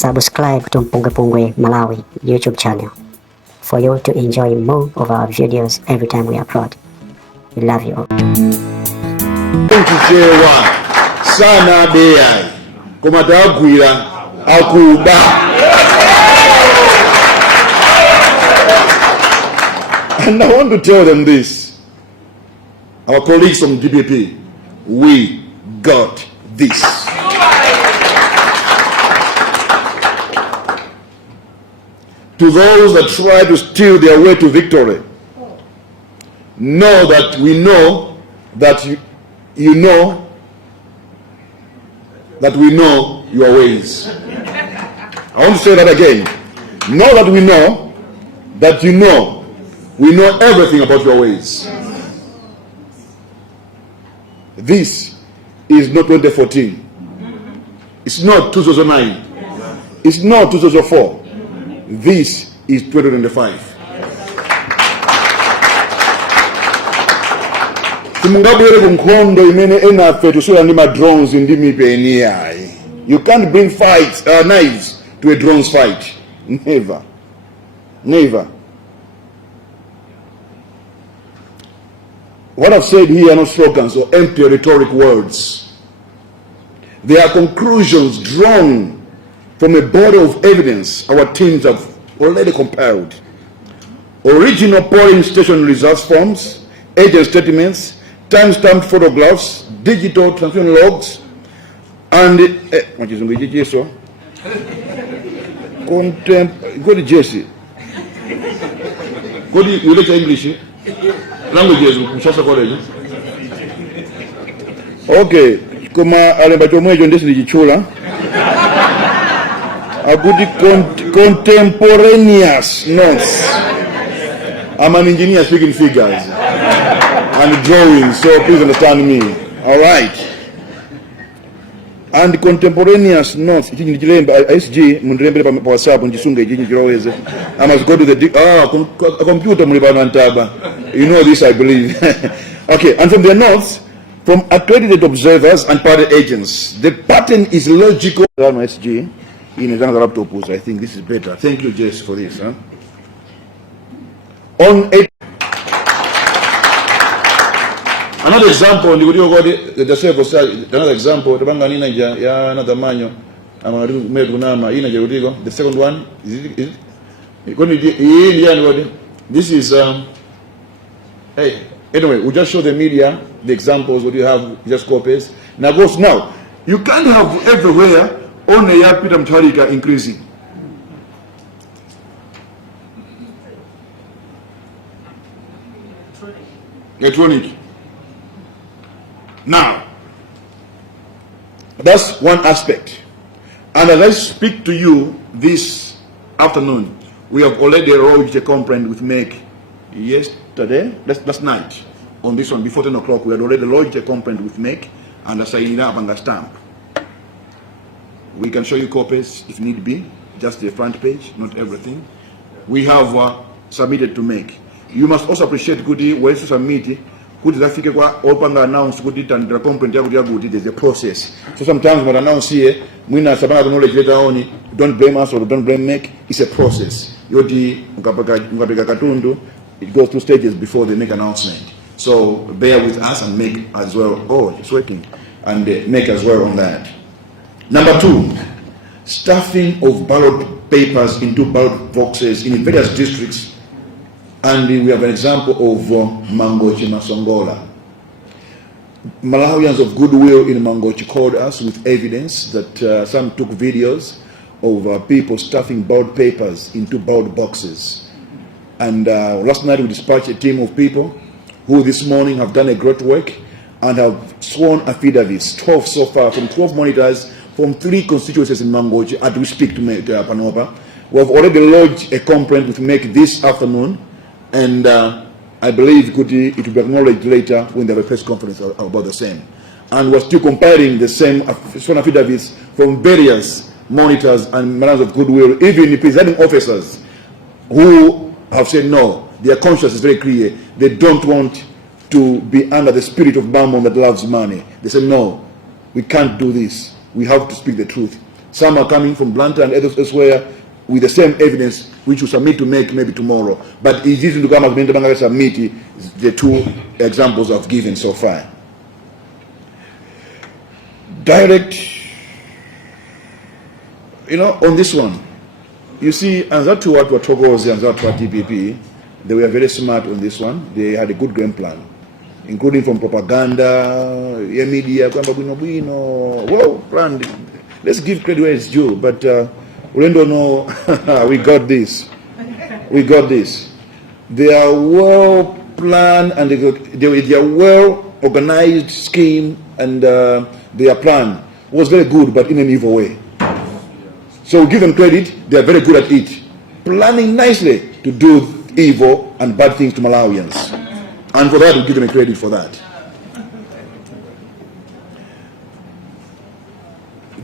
Subscribe to MPUNGWE-PUNGWE Malawi YouTube channel for you to enjoy more of our videos every time we upload. We love you all. Sana beai Kabwira akuba. And I want to tell them this, our colleagues from DPP, we got this. To those that try to steal their way to victory, know that we know that you know that we know your ways. I want to say that again. Know that we know that you know we know everything about your ways. This is not 2014. It's not 2009. It's not 2004. This is 2025. Simungabwere kumkondo imene enafe tusula ndima drones ndimi peni ai. You can't bring knives to a drones fight. Never. Never. What I've said here are not slogans or empty rhetoric words. They are conclusions drawn from a body of evidence our teams have already compiled. Original polling station results forms, agent statements, time-stamped photographs, digital transmission logs, and what is go to Jesse. Go to you like English languages Mshasa College. Okay, kuma alembacho mwejo ndesi ndichichula. A good contemporaneous notes. I'm an engineer speaking figures and drawing, so please understand me. All right. And contemporaneous notes. SG mundrembe pa WhatsApp njisunga ijini jiroweze. I must go to the computer mulibana. You know this, I believe. Okay, and from their notes, from accredited observers and party agents, the pattern is logical. SG. In another laptop, I think this is better. Thank you, Jess, for this. Huh? On another example, another example, the second one is this is hey, anyway, we just show the media the examples. What you have, just copies. Now goes now. You can't have everywhere. Only Peter Mtharika increasing. Electronic. Now, that's one aspect. And as I speak to you this afternoon, we have already lodged a complaint with MEC yesterday, last night, on this one, before 10 o'clock, we had already lodged a complaint with MEC and signing up and a stamp. We can show you copies if need be, just the front page, not everything. We have submitted to MEC. You must also appreciate Goody when you submit. Goody Africa open announce Goody and the complaint Goody. There's a process. So sometimes when announce here, we not knowledge later on. Don't blame us or don't blame MEC. It's a process. It goes through stages before they make announcement. So bear with us and make as well. Oh, it's working, and make as well on that. Number two, stuffing of ballot papers into ballot boxes in various districts. And we have an example of Mangochi Masongola. Malawians of goodwill in Mangochi called us with evidence that some took videos of people stuffing ballot papers into ballot boxes. And last night we dispatched a team of people who this morning have done a great work and have sworn affidavits, 12 so far, from 12 monitors from 3 constituencies in Mangochi, as we speak to Panoba. We have already lodged a complaint with MEC this afternoon, and I believe it will be acknowledged later when they have a press conference about the same. And we're still comparing the same affidavits from various monitors and members of goodwill, even the presiding officers who have said no, their conscience is very clear. They don't want to be under the spirit of mammon that loves money. They say no, we can't do this. We have to speak the truth. Some are coming from Blantyre and others elsewhere with the same evidence, which we submit to make maybe tomorrow. But it's easy to come and submit the two examples I've given so far. Direct, on this one, you see, and that to what Togozi and that to TPP, they were very smart on this one. They had a good game plan, including from propaganda, media, well planned. Let's give credit where it's due, but we don't know. We got this. We got this. They are well planned and they are well organized scheme, and their plan was very good, but in an evil way. So give them credit, they are very good at it. Planning nicely to do evil and bad things to Malawians. And for that, we give them credit for that.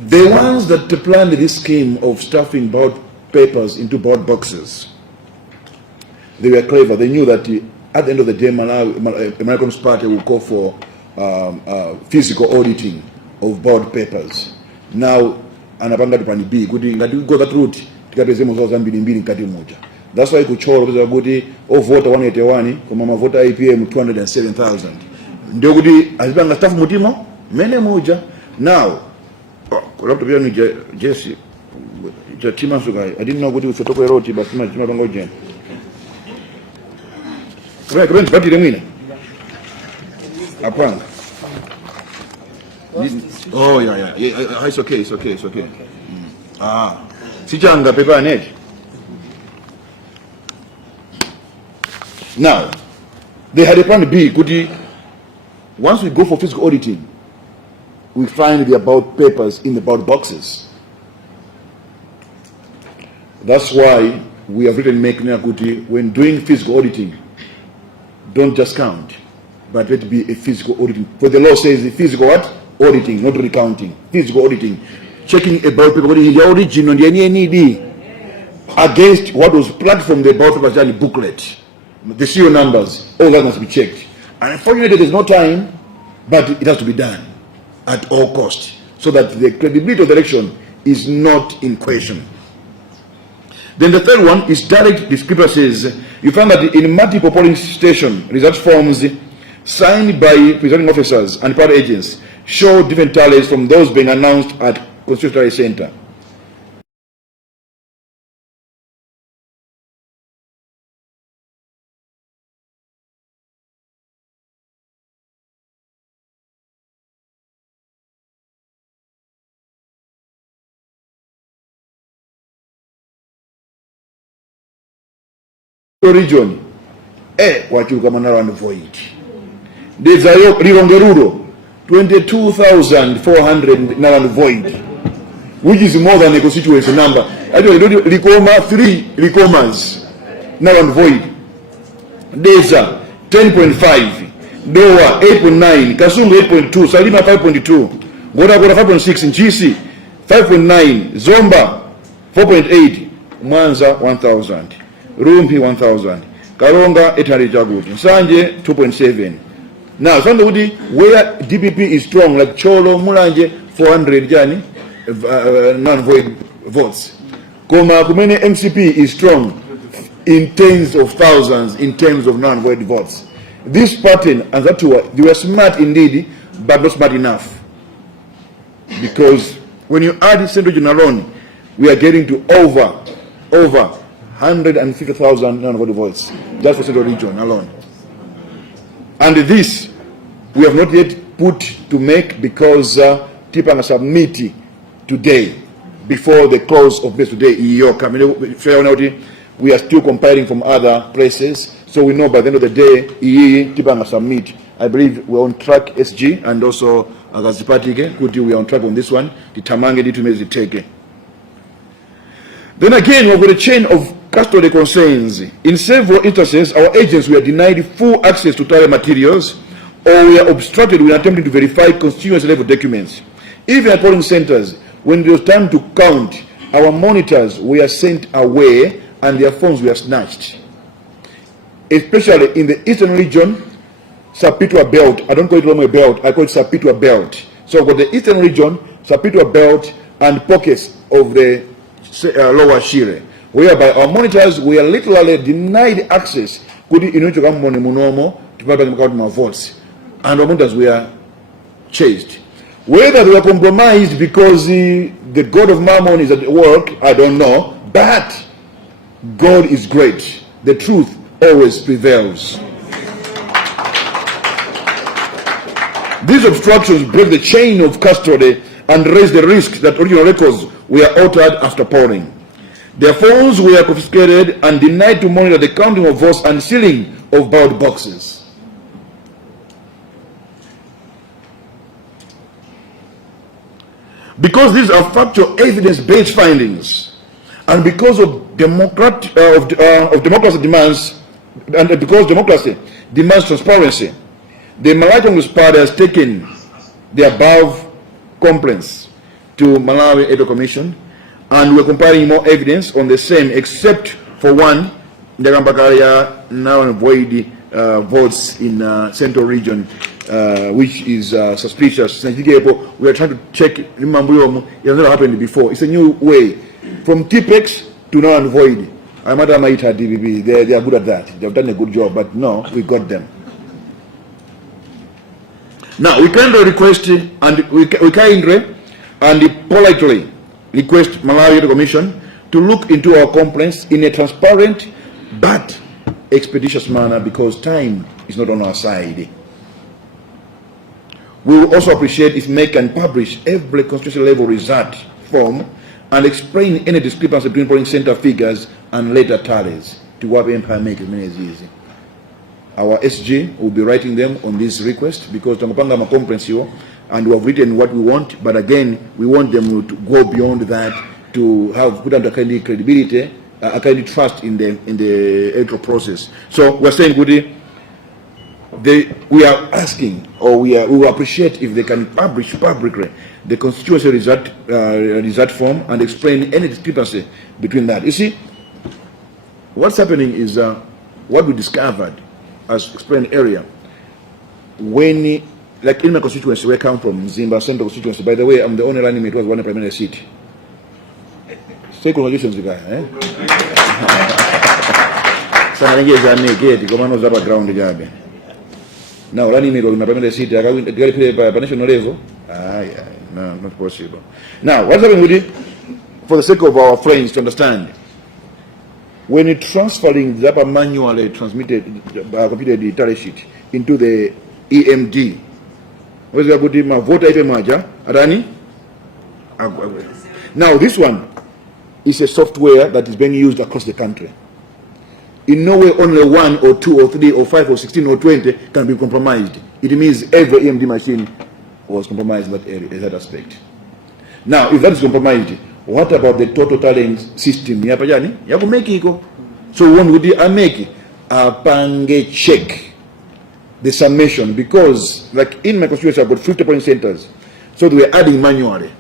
The ones that planned this scheme of stuffing ballot papers into ballot boxes, they were clever. They knew that at the end of the day, American's party will call for physical auditing of ballot papers. Now, anapanga tupani B, ngati go that route, tikapeze mzozo mbili mbili kati moja. That's why kuchoro kwa kuti voter 181 kwa mama voter IPM 207,000. Ndio kuti azipanga staff mutimo mene moja. Now, laptop ya ni Jesse Chimwendo guy. I didn't know kuti usotoko eroti but Chimwendo jen. Kwa bati remina. Apanga. Oh yeah. It's okay. Sichanga paper net. Now, they had a plan B. Once we go for physical auditing, we find the ballot papers in the ballot boxes. That's why we have written when doing physical auditing, don't just count, but let it be a physical auditing. For the law says the physical what? Auditing, not recounting. Physical auditing. Checking about paper, the origin on the NED against what was plugged from the ballot paper booklet. The serial numbers, all that must be checked. And unfortunately, there's no time, but it has to be done at all costs, so that the credibility of the election is not in question. Then the third one is direct discrepancies. You find that in multiple polling station result forms signed by presiding officers and party agents show different tallies from those being announced at Constitutional Center. Region, wachuka manara and void. There's a Lirongerudo, 22,400 Naran void, which is more than a constituency number. Actually, Likoma, 3 Likomas, Naran void. There's 10.5, Doha 8.9, Kasungu 8.2, Salima 5.2, Gora 5.6, Nchisi 5.9, Zomba 4.8, Mwanza 1,000. Rumpi 1,000, Karonga 800 Jagut, Sanje 2.7. Now, somebody where DPP is strong, like Cholo, Mulanje 400 Jani, non-void votes. Kumene MCP is strong in tens of thousands in terms of non-void votes. This pattern and that they were smart indeed, but not smart enough. Because when you add Central Region alone, we are getting to over 150,000 non-voting votes just for Central Region alone. And this we have not yet put to make because Tipanga submit today before the close of business today in York. We are still compiling from other places, so we know by the end of the day Tipanga submit. I believe we're on track SG and also Agazipatige. We are on track on this one. The Tamange to take. Then again, we've got a chain of custody concerns. In several instances, our agents were denied full access to tally materials or were obstructed when attempting to verify constituency level documents. Even at polling centers, when it was time to count, our monitors were sent away and their phones were snatched. Especially in the eastern region, Sapitwa Belt. I don't call it Lomwe Belt, I call it Sapitwa Belt. So for the eastern region, Sapitwa Belt and pockets of the lower Shire, whereby our monitors were literally denied access to votes, and our monitors were chased. Whether they were compromised because the God of Mammon is at work, I don't know, but God is great. The truth always prevails. These obstructions break the chain of custody and raise the risk that original records were altered after polling. Their phones were confiscated and denied to monitor the counting of votes and sealing of ballot boxes. Because these are factual evidence-based findings, and because of democracy demands, and because democracy demands transparency, the Malawi Congress Party has taken the above complaints to Malawi Electoral Commission, and we're compiling more evidence on the same, except for one, Mpaka now avoid votes in Central Region, which is suspicious. We are trying to check. It has never happened before. It's a new way from TPEX to now and void. I'm at Lighthearted DBB. They are good at that. They've done a good job, but no, we got them. Now we kindly request and we kindly and politely request Malawi Electoral Commission to look into our complaints in a transparent but expeditious manner, because time is not on our side. We will also appreciate if MEC can publish every constitutional level result form and explain any discrepancy between polling center figures and later tallies to what Empire make as many as easy. Our SG will be writing them on this request, because Tangapanga ma complaints here, and we have written what we want, but again we want them to go beyond that, to have put under kind of credibility, a kind of trust in the electoral process. So we're saying, Goody, we are asking, or we will appreciate if they can publish publicly the constituency result form and explain any discrepancy between that. You see, what's happening is what we discovered as explained earlier. When, like in my constituency, where I come from, Zimba Central constituency, by the way, I'm the only running mate who has won a primary seat. Say congratulations, the guy, eh? Now, running mate on a primary seat, I got by national level. No, not possible. Now, what's happening with it? For the sake of our friends to understand, when you're transferring the manually transmitted computer the tally sheet into the EMD, what's the good voter now this one is a software that is being used across the country. In no way only 1 or 2 or 3 or 5 or 16 or 20 can be compromised. It means every EMD machine was compromised in that area, in that aspect. Now, if that is compromised, what about the total tallying system? So when we make a pange check the summation, because like in my constituency I've got 50 polling centers, so they were adding manually.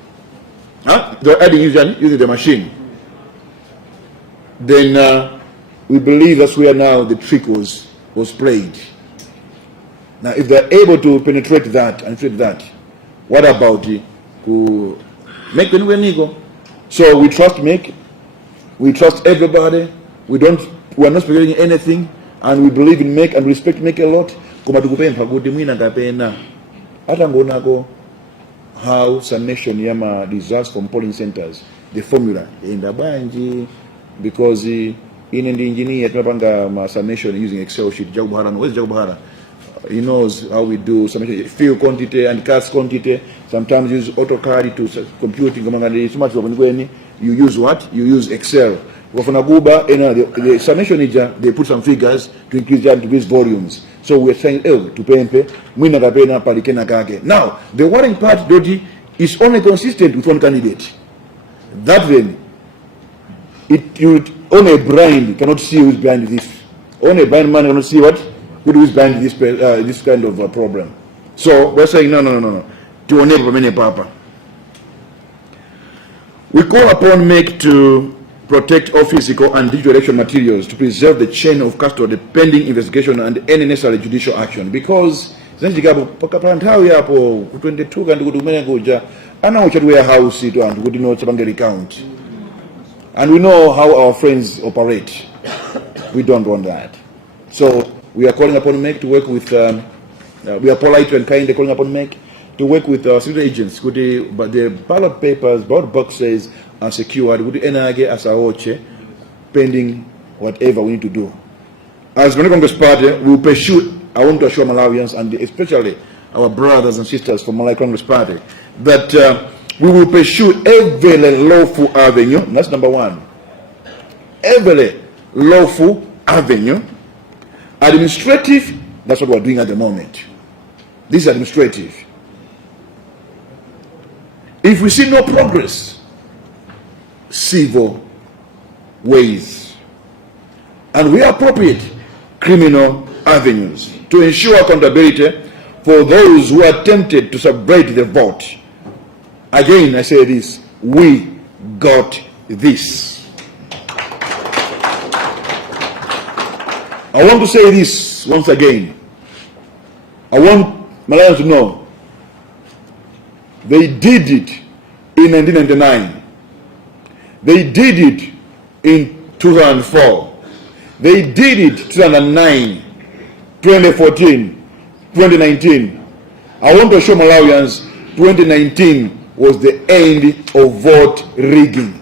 They were adding using the machine. Then we believe that's where now the trick was played. Now, if they're able to penetrate that and treat that, what about who make the new ego? So we trust MEC, we trust everybody, we are not speculating anything, and we believe in MEC and respect MEC a lot. How summation yama results from polling centers, the formula in the banji, because in the engineer tunapanga summation using Excel sheet. Where's Jagubuhara? He knows how we do summation, field quantity and cast quantity. Sometimes use AutoCAD to computing. You use what? You use Excel. The summation is they put some figures to increase volumes. So we're saying, to pay. Now, the worrying part, Dodi, is only consistent with one candidate. That then, only a blind cannot see who's behind this. Only a blind man cannot see what? Who's behind this kind of problem. So we're saying, no. To enable many papa. We call upon MEC to protect all physical and digital election materials, to preserve the chain of custody pending investigation and any necessary judicial action. Because know what warehouse it and we know Chabangari account. And we know how our friends operate. We don't want that. So we are calling upon MEC to work with, we are polite and kind, calling upon MEC to work with our civil agents. But the ballot papers, ballot boxes are secured. Would NAG as our watch pending whatever we need to do. As Mani Congress Party, we will pursue, I want to assure Malawians and especially our brothers and sisters from Malawi Congress Party that we will pursue every lawful avenue. That's number one. Every lawful avenue. Administrative, that's what we're doing at the moment. This is administrative. If we see no progress, civil ways. And we appropriate criminal avenues to ensure accountability for those who are tempted to subvert the vote. Again, I say this, we got this. I want to say this once again. I want Malawians to know they did it in 1999. They did it in 2004. They did it 2009, 2014, 2019. I want to show Malawians 2019 was the end of vote rigging.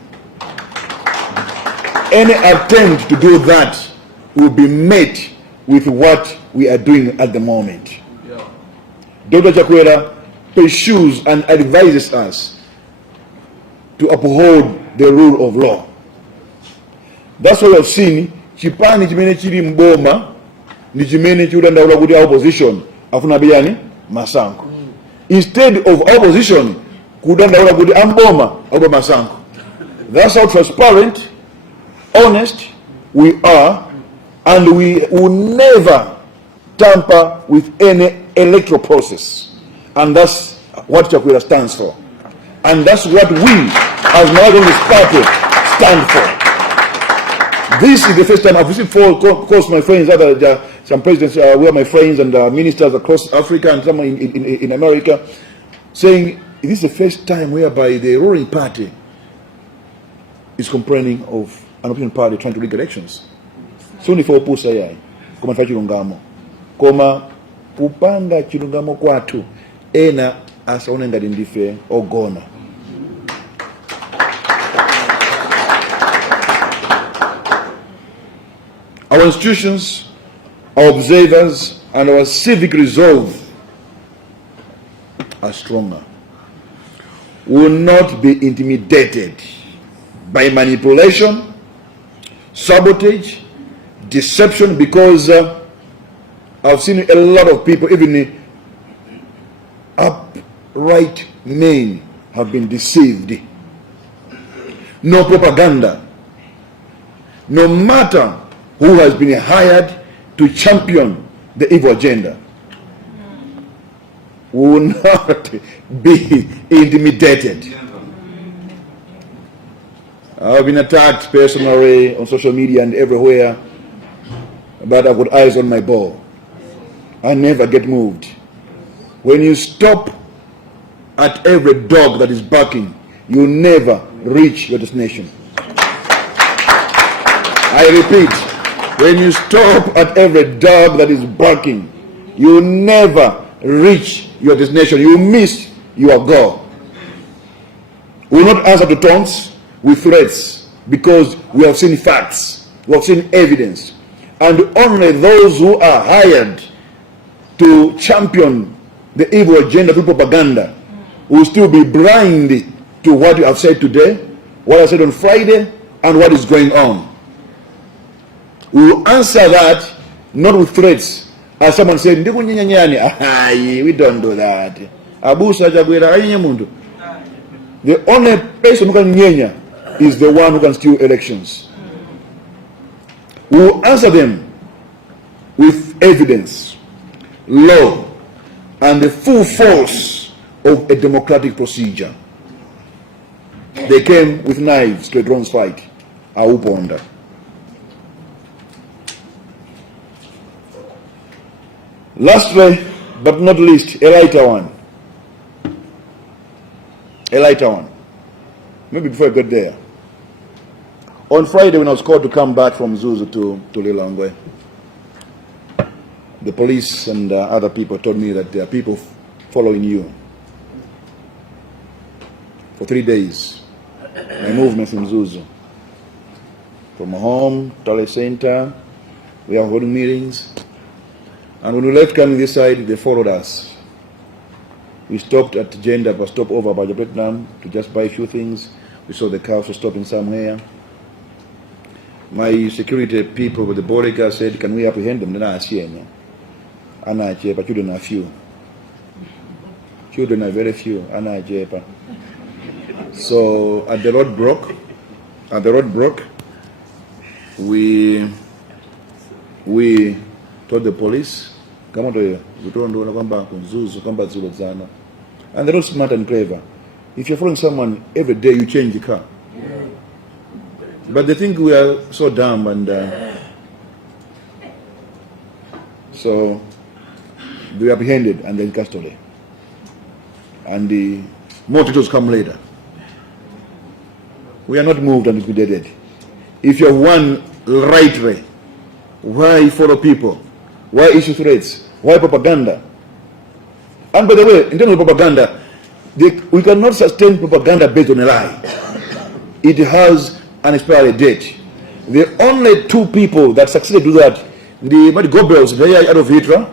Any attempt to do that will be met with what we are doing at the moment. Yeah. Dr. Kabwira pursues and advises us to uphold the rule of law. That's what we have seen. Chipani chimene chili mboma ni chimene chiudandaula kuti opposition afuna biyani masanko. Instead of opposition kudandaula kuti amboma auba masanko. That's how transparent, honest we are, and we will never tamper with any electoral process. And that's what Kabwira stands for. And that's what we, as Malawi Congress Party, stand for. This is the first time I've received of course, my friends, some presidents who are my friends and ministers across Africa and some in America, saying this is the first time whereby the ruling party is complaining of an opposition party trying to rig elections. So ni for pusa yai, koma fa chilungamo. Koma kupanga chilungamo kwatu, ena asaone ngati ndife ogona. Our institutions, our observers, and our civic resolve are stronger. We will not be intimidated by manipulation, sabotage, deception, because I've seen a lot of people, even upright men, have been deceived. No propaganda. No matter who has been hired to champion the evil agenda, will not be intimidated. I've been attacked personally on social media and everywhere, but I've got eyes on my ball. I never get moved. When you stop at every dog that is barking, you never reach your destination. I repeat, when you stop at every dog that is barking, you never reach your destination. You miss your goal. We will not answer to taunts with threats, because we have seen facts, we have seen evidence, and only those who are hired to champion the evil agenda through propaganda will still be blind to what you have said today, what I said on Friday, and what is going on. We will answer that not with threats. As someone said, we don't do that. The only person who can nyenya is the one who can steal elections. We will answer them with evidence, law, and the full force of a democratic procedure. They came with knives to a drones fight. I will ponder. Lastly, but not least, a lighter one. a lighter one. Maybe before I got there. On Friday, when I was called to come back from Zuzu to Lilongwe, the police and other people told me that there are people following you for 3 days. My movement from Zuzu, from home, Tale Center, we are holding meetings. And when we left coming this side, they followed us. We stopped at Gender, but stopped over by the Vietnam to just buy a few things. We saw the cars were stopping somewhere. My security people with the bodyguard said, can we apprehend them? Then I see them. But children are few. Children are very few. So at the road broke, we told the police, come on to here. We told them to come back on Zuzu, come back to Zana. And they're not smart and clever. If you're following someone every day, you change the car. But they think we are so dumb, and so they were apprehended and then custody. And the more details come later. We are not moved and liquidated. If you have one right way, why follow people? Why issue threats? Why propaganda? And by the way, in terms of propaganda, we cannot sustain propaganda based on a lie. It has an expiry date. The only two people that succeeded to that, the Goebbels, Adolf Hitler,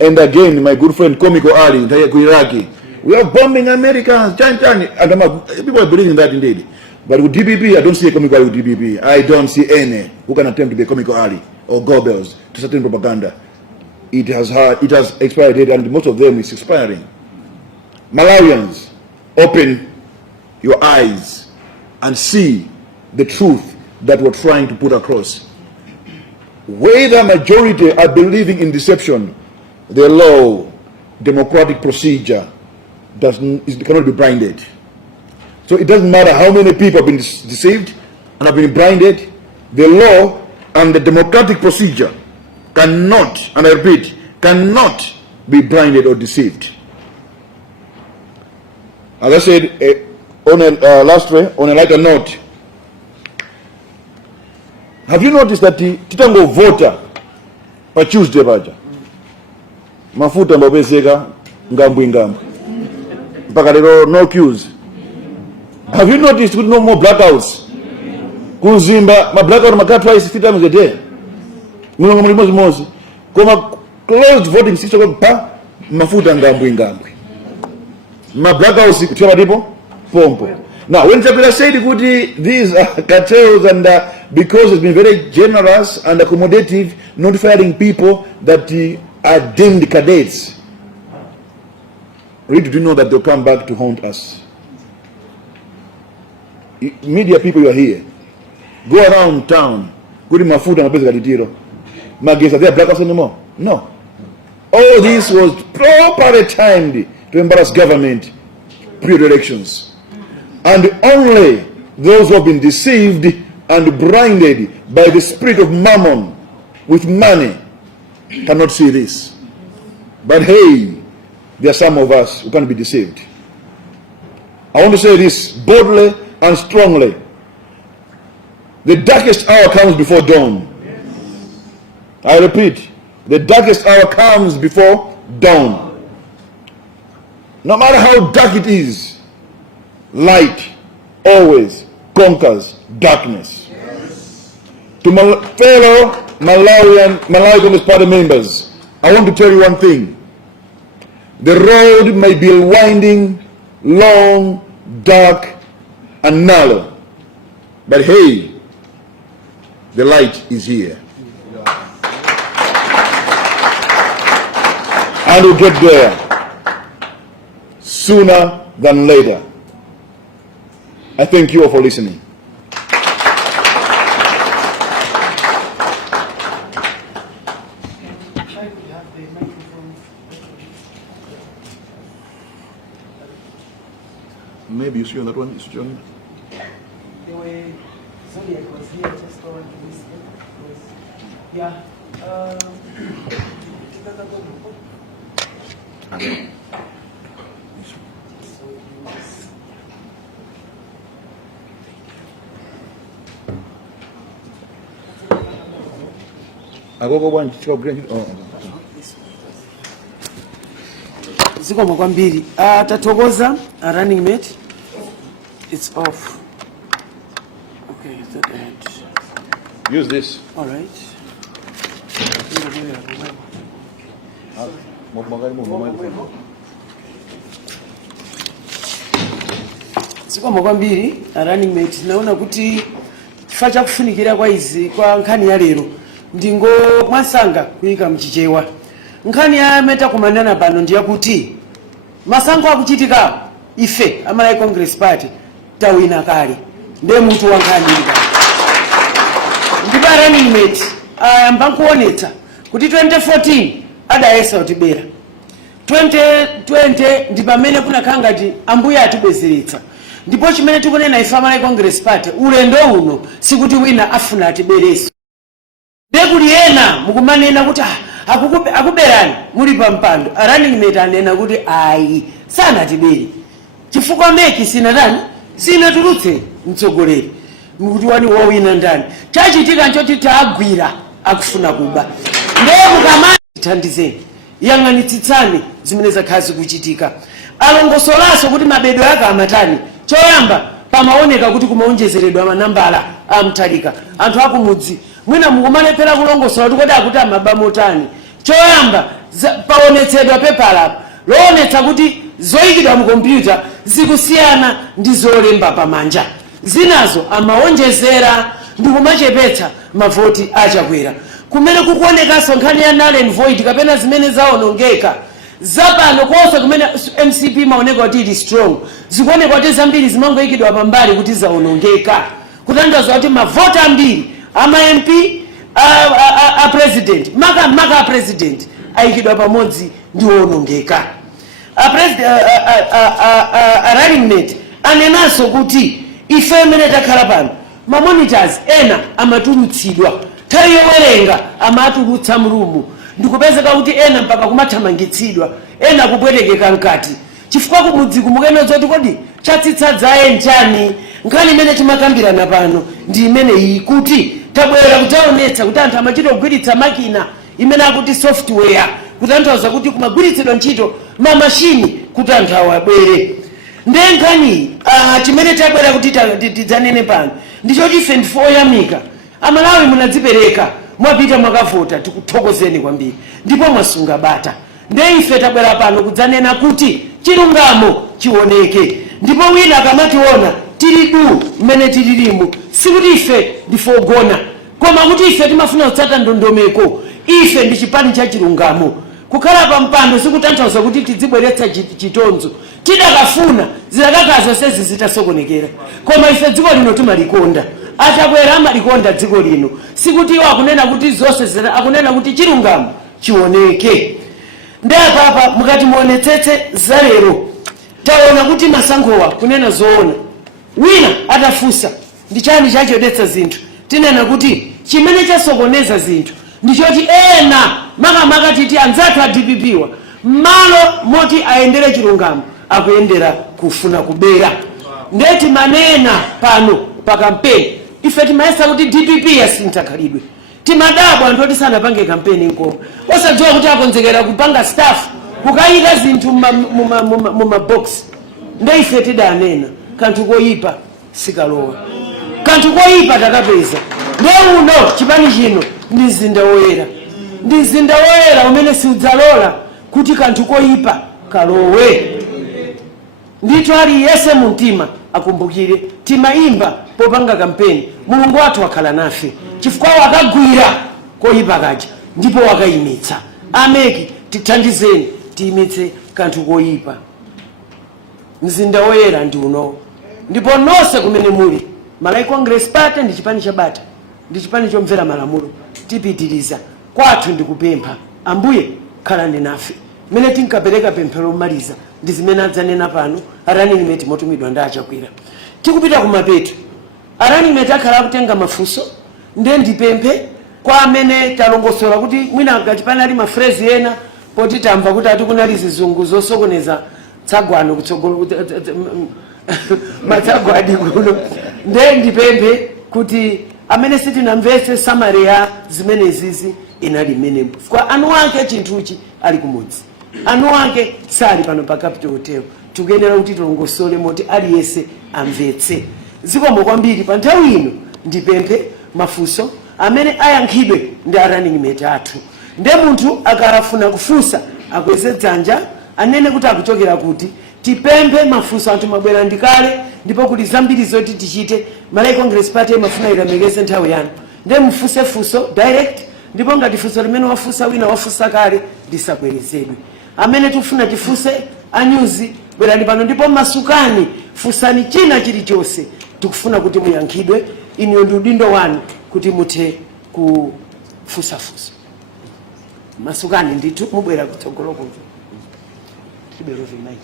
and again my good friend Komiko Ali, Iraqi. We are bombing Americans, and people are believing that indeed. But with DBB, I don't see a Komiko Ali with DBB. I don't see any who can attempt to be Komiko Ali or Goebbels to sustain propaganda. It has expired date, and most of them is expiring. Malawians, open your eyes and see the truth that we're trying to put across. Whether majority are believing in deception, the law, democratic procedure cannot be blinded. So it doesn't matter how many people have been deceived and have been blinded. The law and the democratic procedure cannot, and I repeat, cannot be blinded or deceived. As I said, on a lighter note, have you noticed that titango voter pa Tuesday baja mafuta mbapezeka ngambu mpaka lero no queues? Have you noticed with no more blackouts? Kuzimba ma blackout makatu twice 3 times a day. Mulongo mulimozi koma closed voting system pa mafuta ngambu ma blackouts kuchapa ndipo pompo. Now, when Chapila said these are cartels, and because it's been very generous and accommodative, notifying people that are deemed cadets, really do you know that they'll come back to haunt us? Media people, you are here. Go around town. Go to Mafuta and Pescatitiro. Magesa, they are blackouts anymore? No. All this was properly timed to embarrass government pre-elections. And only those who have been deceived and blinded by the spirit of mammon with money cannot see this. But hey, there are some of us who can be deceived. I want to say this boldly and strongly. The darkest hour comes before dawn. I repeat, the darkest hour comes before dawn. No matter how dark it is, light always conquers darkness. Yes. To my fellow Malawi Congress Party members, I want to tell you one thing. The road may be winding, long, dark, and narrow, but hey, the light is here. And we'll get there sooner than later. I thank you all for listening. Maybe you see on that one, Mr. John. The way Zodiac was here just going to this was, yeah. So Agogo one chikogwira ntchito. Zikomo kwambiri. Tatokoza running mate. It's off. Okay, is that right? Use this. All right. Zikomo kwambiri running mate. Naona kuti chifukwa chakufunikira kwa izi kwa nkhani ya lero ndingo mwasanga kuyika mchichewa. Nkhani ya meta kumandana pano ndiya kuti masankho akuchitika ife amalayi Congress Party tawina kale nde mutu wa nkhani ndika. Ndipo running mate ayamba kuonetsa kuti 2014 adayesa utibera. 2020 ndi pamene kunakhala ngati ambuye atibwezeretsa. Ndipo chimene tikunena ife amalayi Congress Party ulendo uno sikuti wina afuna atibereso. Ndekuli ena mukumanena kuti akuberani muli pa mpando. Running mate anena kuti ayi sana tiberi. Chifukwa meki sina tulutse mtsogoleri. Mukuti wani wawina ndani. Chachitika nchoti taagwira akufuna kuba. Ndiye mukamani thandizeni. Yang'anitsitsani zimene zakhazi kuchitika. Alongosolaso kuti mabedo yake amatani. Choyamba pamaoneka kuti kumaonjezeredwa manambala amtalika. Anthu akumudzi mwina mukumalepera kulongosola kuti akuti amabamotani. Choyamba paonetsedwa pepala loonetsa kuti zoyikidwa mu kompyuta zikusiyana ndi zolemba pamanja. Zinazo amaonjezera ndi kumachepetsa mavoti achakwera. Kumene kukuonekanso nkhani ya null and void kapena zimene zaonongeka. Zapano kosa kumene MCP maoneka kuti ili strong. Zikuoneka kuti zambiri zimangoyikidwa pambali kuti zaonongeka. Kutanthauza kuti mavota ambiri ama MP a president maka president ayikidwa pamodzi ndi onongeka. Running mate anenaso kuti ife mene takhala pano ma monitors ena amatulutsidwa nthawi yowerenga amatulutsa mrumu ndikupezeka kuti ena mpaka kumathamangitsidwa ena kupwetekeka mkati chifukwa kumudzi kumukena zoti kodi chatsitsa dzaye nchani. Nkhani imene timakambirana pano ndi imene iyi kuti tabwera kudzaonetsa kuti anthu amachita kugwiritsa makina imene akuti software kutanthauza kuti kumagwiritsidwa ntchito mamashini kuti anthu awabwere. Ndiye nkhani chimene tabwera kuti tidzanene pano ndichoti ife ndifoyamika amalawi munadzipereka mwapita mwakavota tikuthokozeni kwambiri ndipo mwasunga bata. Ndiye ife tabwera pano kudzanena kuti chilungamo chioneke ndipo wina akamationa tili du mmene tililimu sikuti ife ndifogona koma kuti ife timafuna kutsata ndondomeko. Ife ndi chipani cha chilungamo. Kukhala pa mpando sikutanthauza kuti tidzibweretsa chitonzo. Tidakafuna zilakakazo sezi zitasokonekera. Koma ife dziko lino timalikonda. Achakwera amalikonda dziko lino. Sikuti iwo akunena kuti zonse akunena kuti chilungamo chioneke. Ndiye papa mukati muonetsetse za lero. Taona kuti masankhowa kunena zoona. Wina atafusa ndi chani chachodetsa zinthu. Tinena kuti chimene chasokoneza zinthu ndichoti ena makamaka titi anzathu adipipiwa malo moti aendere chilungamo akuyendera kufuna kubera. Ndeti manena pano pa kampeni ife timayesa kuti DPP yasintha khalidwe. Timadabwa anthu oti sanapange kampeni nkoma osadziwa kuti akonzekera kupanga staff kukayika zinthu mu mabox. Ndiye ife tidanena kanthu koyipa sikalowa. Kanthu koyipa takapeza. Ndiye uno chipani chino ndi mzinda woyera. Ndi mzinda woyera umene siudzalola kuti kanthu koyipa kalowe. Ndithu aliyese mu mtima akumbukire timayimba popanga kampeni mulungu wathu wakhala nafe chifukwa wakagwira koyipa kaja ndipo wakayimitsa. Ameki tithandizeni tiyimitse kanthu koyipa. Mzinda woyera ndi uno. Ndipo nonse kumene muli Malawi Congress Party ndi chipani cha bata ndi chipani chomvera malamulo tipitiriza kwathu ndikupempha ambuye khalani nafe. Mene tinkapereka pemphero mmaliza ndi zimene adzanena pano running mate motumidwa ndi achakwera. Tikupita kumapeto running mate akhala kutenga mafunso ndiye ndipemphe kwa amene talongosola kuti mwina ngachipani ali mafrezi ena poti tamva kuti atikunali zizungu zosokoneza tsagwano kutsogolo matsagwadi kuno. Ndiye ndipemphe kuti amene sitinamvese summary ya zimene zizi inali mmenempo kwa anu ake chinthuchi ali kumudzi anu ake sali pano pa Capital Hotel tikuyenera kuti tilongosole moti aliyese amvetse zikomo kwambiri pa nthawi ino ndipemphe mafunso amene ayankhidwe ndi running mate athu nde munthu akarafuna kufunsa akweze dzanja anene kuti akuchokera kuti tipemphe mafunso anthu mabwera ndikale ndipo kuti zambiri zoti tichite Malawi Congress Party mafuna ilemekeze nthawi yanu nde mufunse funso direct ndipo ngati funso limene wafunsa wina wafunsa kale lisakwerezedwe amene tifuna tifunse anyuzi bwerani pano ndipo masukani funsani china chilichonse tikufuna kuti muyankhidwe inu ndi udindo wanu kuti muthe kufunsa funso masukani ndithu mubwera kutsogoloko tibero vinai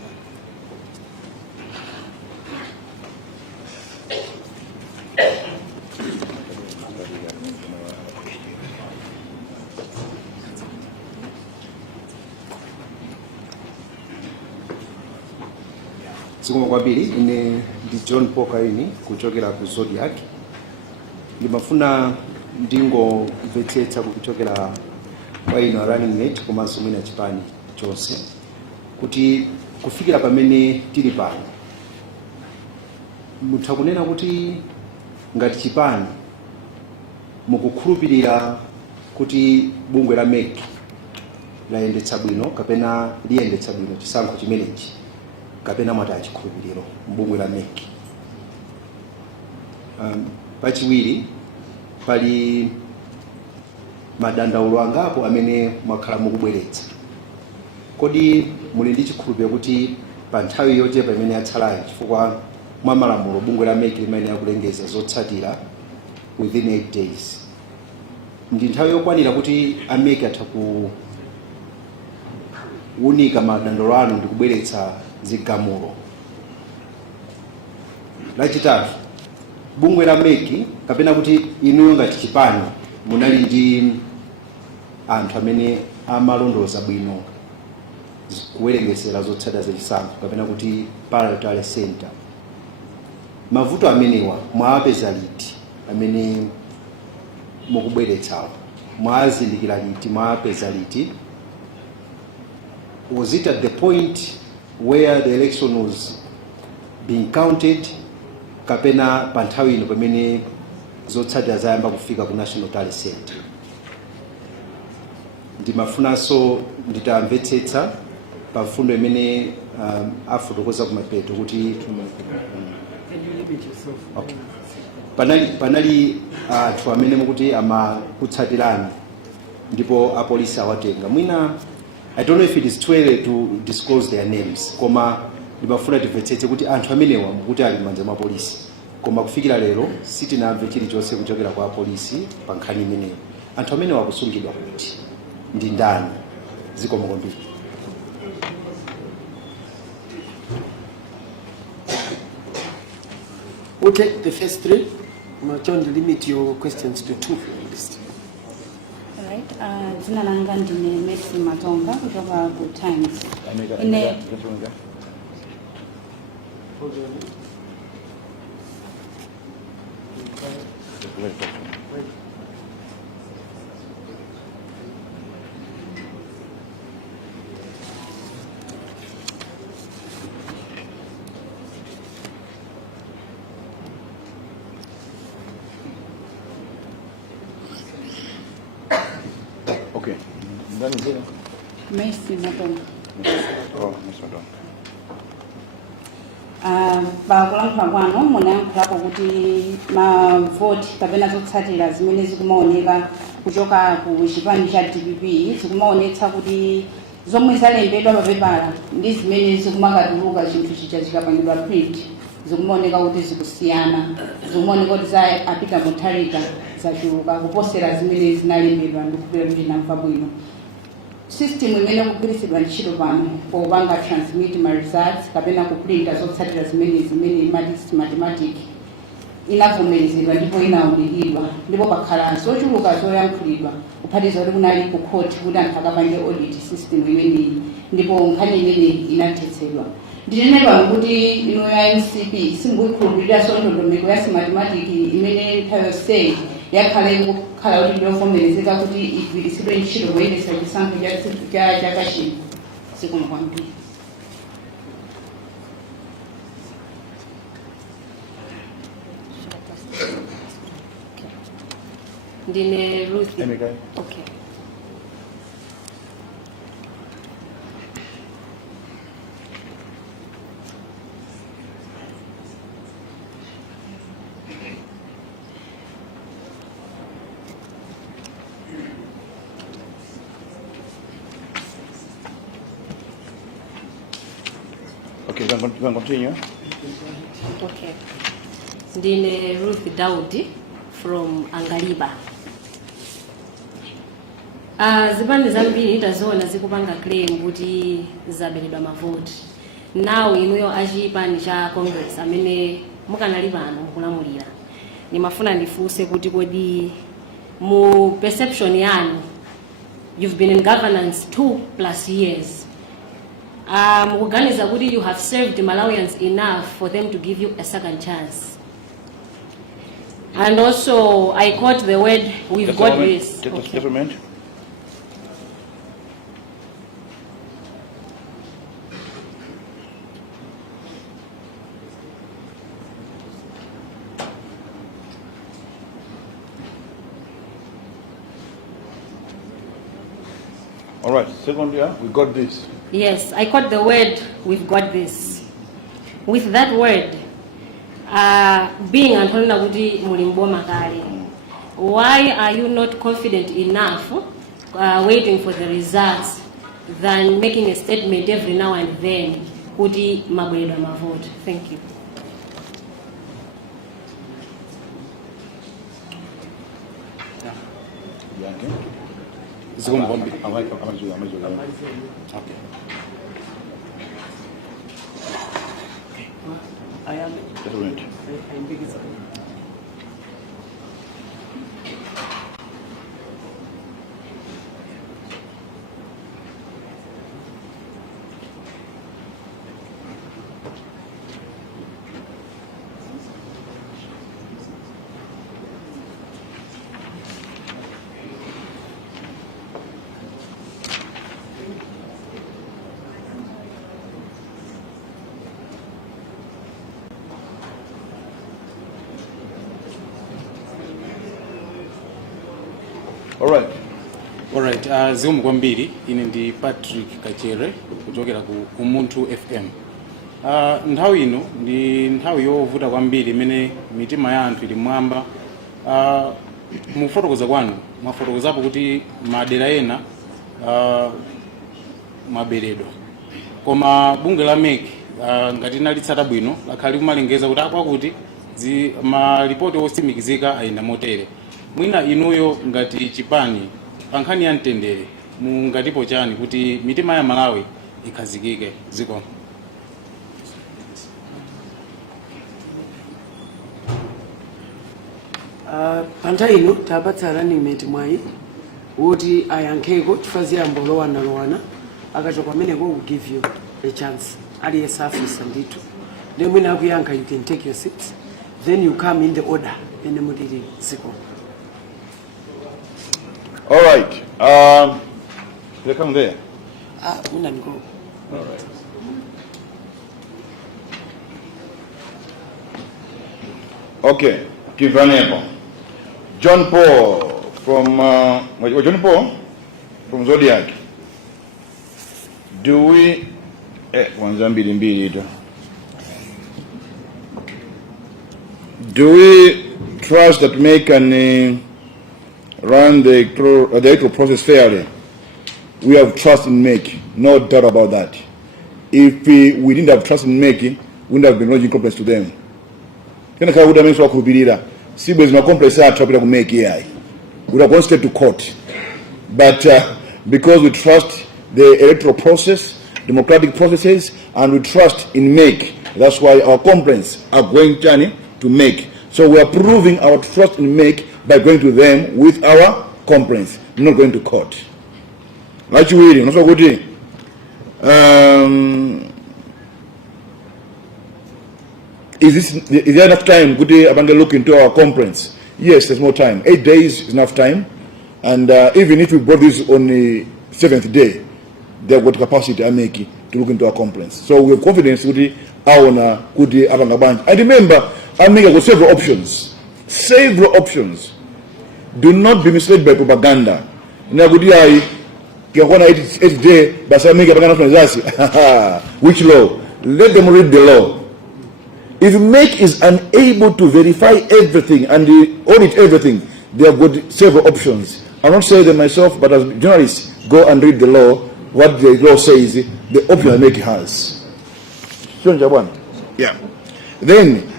Zikomo kwambiri ine ndi John Poka ini kuchokera ku Zodiac ndimafuna ndingomvetsetsa kuchokera kwa ino running mate komanso mwina chipani chonse kuti kufikira pamene tili pano mutha kunena kuti ngati chipani mukukhulupirira kuti bungwe la MEC layendetsa bwino kapena liyendetsa bwino chisankho chimenechi kapena mwata chikhulupiriro mbungwe la MEC. Pachiwiri pali madandaulo angapo amene mwakhala mukubweretsa kodi muli ndi chikhulupiriro kuti pa nthawi yochepa imene yatsalayo chifukwa mwa malamulo bungwe la MEC limene yakulengeza zotsatira within 8 days ndi nthawi yokwanira kuti MEC atha kuunika madandaulo anu ndi kubweretsa zigamulo. Lachitatu bungwe la MEC kapena kuti inuyo ngati chipani munali ndi anthu amene amalondoza bwino kuwerengezera zotsatira zachisankho kapena kuti Ballot center mavuto amenewa mwapeza liti amene mukubweretsawo mwazindikira liti mwapeza liti? Was it at the point where the election was being counted kapena pa nthawi ino pamene zotsatira zayamba kufika ku National Tally Center? Ndimafunanso nditamvetsetsa pa mfundo imene afotokoza kumapeto kuti okay. Panali anthu amene mukuti amakutsatirani ndipo apolisi awatenga mwina. I don't know if it is too early to disclose their names. Koma ndimafuna timvetsetse kuti anthu amenewa mukuti ali m'manja mwa polisi. Koma kufikira lero sitinamve chilichonse kuchokera kwa polisi pa nkhani imeneyo. Anthu amenewa akusungidwa kuti ndi ndani? Zikomo kwambiri. We'll take the first three. I'm going to limit your questions to 2. Alright, jina langa ndine Messi Matonga kutoka Good Times. Okay. Messi Matonga. Oh, Messi Matonga. Bakulankhula kwanu munayankhulapo kuti mavoti kapena zotsatira zimene zikumaoneka kuchoka ku chipani cha DPP zikumaonetsa kuti zomwe zalembedwa papepala ndi zimene zikumakatuluka chinthu chicha chikapangidwa print zikumaoneka kuti zikusiyana, zikumaoneka kuti za apita mothalika zachuluka kuposera zimene zinalembedwa ndikupera kuti namva bwino. System imene kugwiritsidwa ntchito pano popanga transmit ma results kapena kuprinta zotsatira zimene mathematic inavomerezedwa ndipo inaunikidwa ndipo pakhala zochuluka zoyankhulidwa kuphatiza kuti kunali ku court kuti anthu akapange audit system imeneyi ndipo nkhani imene inathetsedwa. Ndinene pano kuti ino ya MCP simbuyikhulupirira ndondomeko ya mathematic imene nthawi yonse yakhale kukhala kuti ndovomerezeka kuti igwiritsidwe ntchito kuyendetsa chisankho cha chaka chino. Zikomo kwambiri. Ndine Ruth. Okay. Okay, you can continue. Okay. Ndine Ruth Daudi from Angaliba. Zipani zambiri nitazoona zikupanga claim kuti zaberedwa mavoti. Now inuyo achipani cha Congress amene mukanali pano mukulamulira. Nimafuna ndifunse kuti kodi mu perception yanu, you've been in governance 2+ years. Mukuganiza kuti you have served Malawians enough for them to give you a second chance. And also, I caught the word, we've got this. Okay. All right, second, yeah, we got this. Yes, I caught the word, we've got this. With that word, being Antonina Kuti Mulimboma Kali, why are you not confident enough waiting for the results than making a statement every now and then, Kuti Mabweda Mavot? Thank you. I am. All right. Zimu kwambiri, ine ndi Patrick Kachere kuchokera ku Umuntu FM. Nthawi ino ndi nthawi yovuta kwambiri imene mitima ya anthu ili mwamba. Mufotokoza kwanu mwafotokozapo kuti madera ena mwaberedwa. Koma bungwe la MEC ngati nalitsata bwino lakhali kumalengeza kuti akwakuti malipoti osimikizika ayenda motere. Mwina inuyo ngati chipani pankhani ya mtendere mungatipo chani kuti mitima ya Malawi ikhazikike ziko. Panta ino tapatsa running mate mwayi woti ayankheko chifazi ya mbolo lowana akachoka ameneko will give you a chance ali a surface ndithu then mwina akuyankha you can take your seats then you come in the order ene mudiri ziko. All right. They come there. Una niko. All right. Okay. Kivanebo. John Paul from John Paul from Zodiac. Do we do we trust that we can run the electoral process fairly? We have trust in MEC, no doubt about that. If we didn't have trust in MEC, we wouldn't have been lodging complaints to them. We would have gone straight to court. But because we trust the electoral process, democratic processes, and we trust in MEC, that's why our complaints are going to MEC. So we are proving our trust in MEC by going to them with our complaints, not going to court. Right, you reading? That's what good. Is there enough time? Good day. I'm going to look into our complaints. yes, there's more time. 8 days is enough time. And even if we brought this on the 7th day, they've got capacity to look into our complaints. So we have confidence with the Aona, Kudi, Abangabanj. And remember, Ameki got several options. Several options. Do not be misled by propaganda. Nagudi which law? Let them read the law. If MEC is unable to verify everything and audit everything, they have got several options. I'm not saying them myself, but as journalists, go and read the law. What the law says, the option MEC has. Yeah. Then,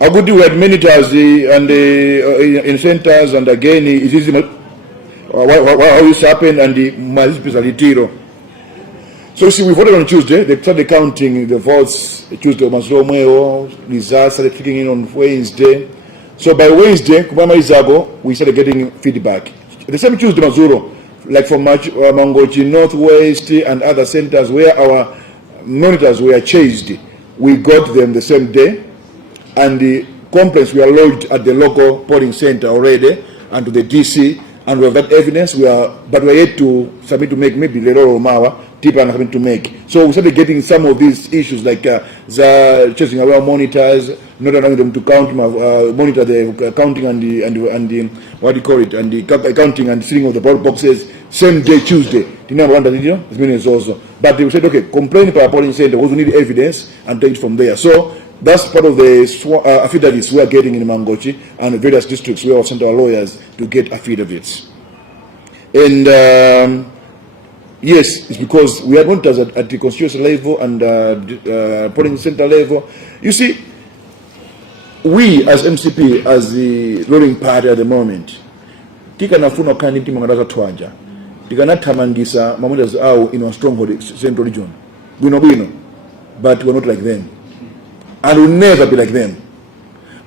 I would do at many times in centers, and again, it is how this happened, and the Malizipizalitiro. So you see, we voted on Tuesday. They started counting the votes Tuesday. Masomeo, results started kicking in on Wednesday. So by Wednesday, Kumama Izago, we started getting feedback. The same Tuesday, Mazuro, like from Mangochi Northwest and other centers where our monitors were chased, we got them the same day, and the complaints were lodged at the local polling center already and to the DC, and we have that evidence. But we are yet to submit to make maybe Lero or Mawa. People are having to make. So we started getting some of these issues like the chasing around monitors, not allowing them to count, monitor the counting and the what do you call it, and the counting and sealing of the ballot boxes. Same day, Tuesday. Also. But they said, okay, complain per polling center, we need evidence and take it from there. So that's part of the affidavits we are getting in Mangochi and various districts where we have sent our lawyers to get affidavits. And yes, it's because we are monitors at the constituency level and polling center level. You see, we as MCP, as the ruling party at the moment, tikanafuna kandi timangadaza twanja. Tikanathamangisa mamonitors out in our stronghold central region. We know, but we're not like them. And we'll never be like them.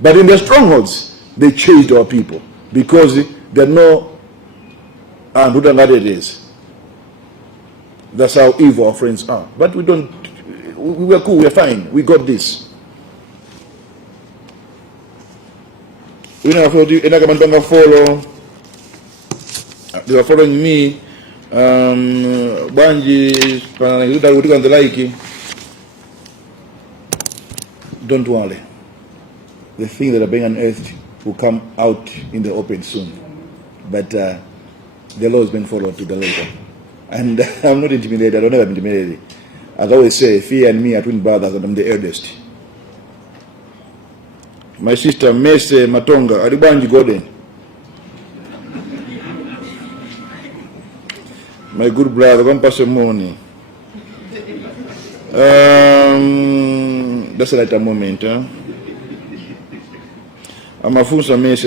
But in their strongholds, they chased our people because they know and who that it is. That's how evil our friends are. But we don't, we are cool, we are fine, we got this. You know, follow. They are following me. Banji, the like. Don't worry. The things that are being unearthed will come out in the open soon. But the law has been followed to the letter. And I'm not intimidated. I don't ever be intimidated. As I always say, fear and me are twin brothers, and I'm the eldest. My sister, Mese Matonga, Aribanji Gordon. My good brother, one person morning. That's a later moment. Ndimafunso Mese,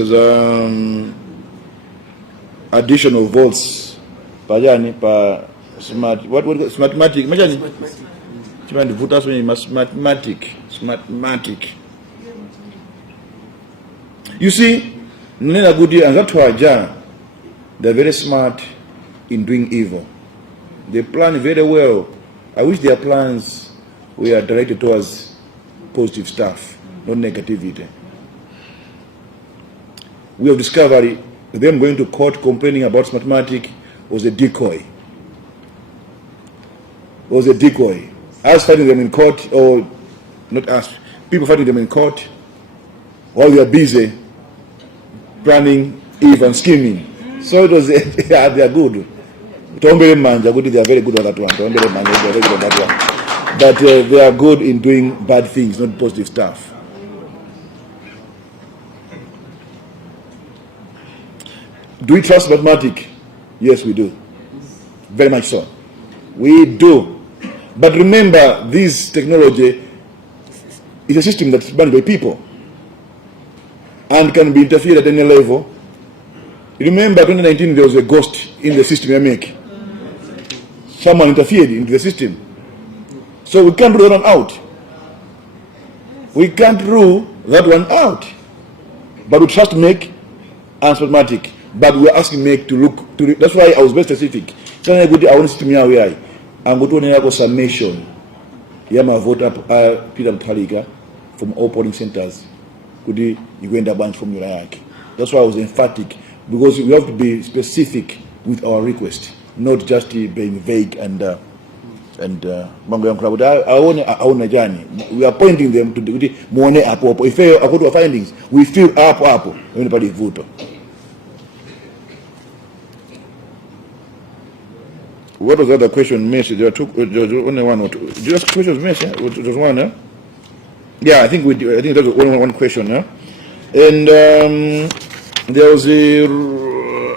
additional votes. Pajani pa smart. What smartmatic? Imagine. Chimwendo voters when smartmatic. You see, Nina Gudi and Zatwaja, they're very smart in doing evil. They plan very well. I wish their plans were directed towards positive stuff, not negativity. We have discovered them going to court complaining about smartmatic was a decoy. Was a decoy. Us fighting them in court, or not us, people fighting them in court while we are busy planning evil and scheming. So it was, they are good. They are very good at that one. But they are good in doing bad things, not positive stuff. Do we trust mathematics? Yes, we do. Very much so. We do. But remember, this technology is a system that's run by people and can be interfered at any level. Remember, 2019, there was a ghost in the system you make. Someone interfered into the system. So we can't rule that one out. We can't rule that one out. But we trust MEC and Smartmatic. But we're asking MEC to look to it. That's why I was very specific. I want system here. I'm going to have a summation. Yama vote up Peter Mtalika from all polling centers. Could you go in the bunch from your That's why I was emphatic, because we have to be specific with our request, not just being vague and we are pointing them to the muone hapo. If you according to our findings, we feel hapo anybody vote. What was the other question, Messi? There are two. There's only one or two. Just questions, Messi. There's one, huh? Yeah, I think that was only one question, huh? And there was a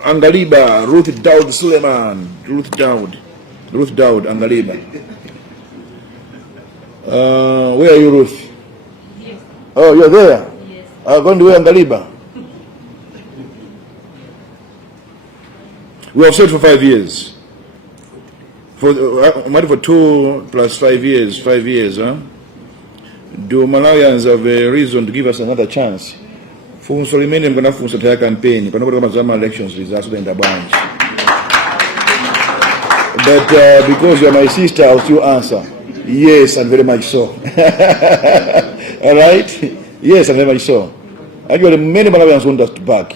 Angaliba, Ruth Dowd Suleiman, Ruth Dowd, Angaliba. Where are you, Ruth? Yes. Oh, you're there? Yes. I'm going to where Angaliba? We have said for 5 years. For 2 plus 5 years, 5 years, huh? Do Malawians have a reason to give us another chance? Funso limene mkana funso taya campaign, panokuti kama zama elections results in the bunch. But because you're my sister, I'll still answer. Yes, and very much so. All right? Yes, and very much so. Actually, many Malawians want us back.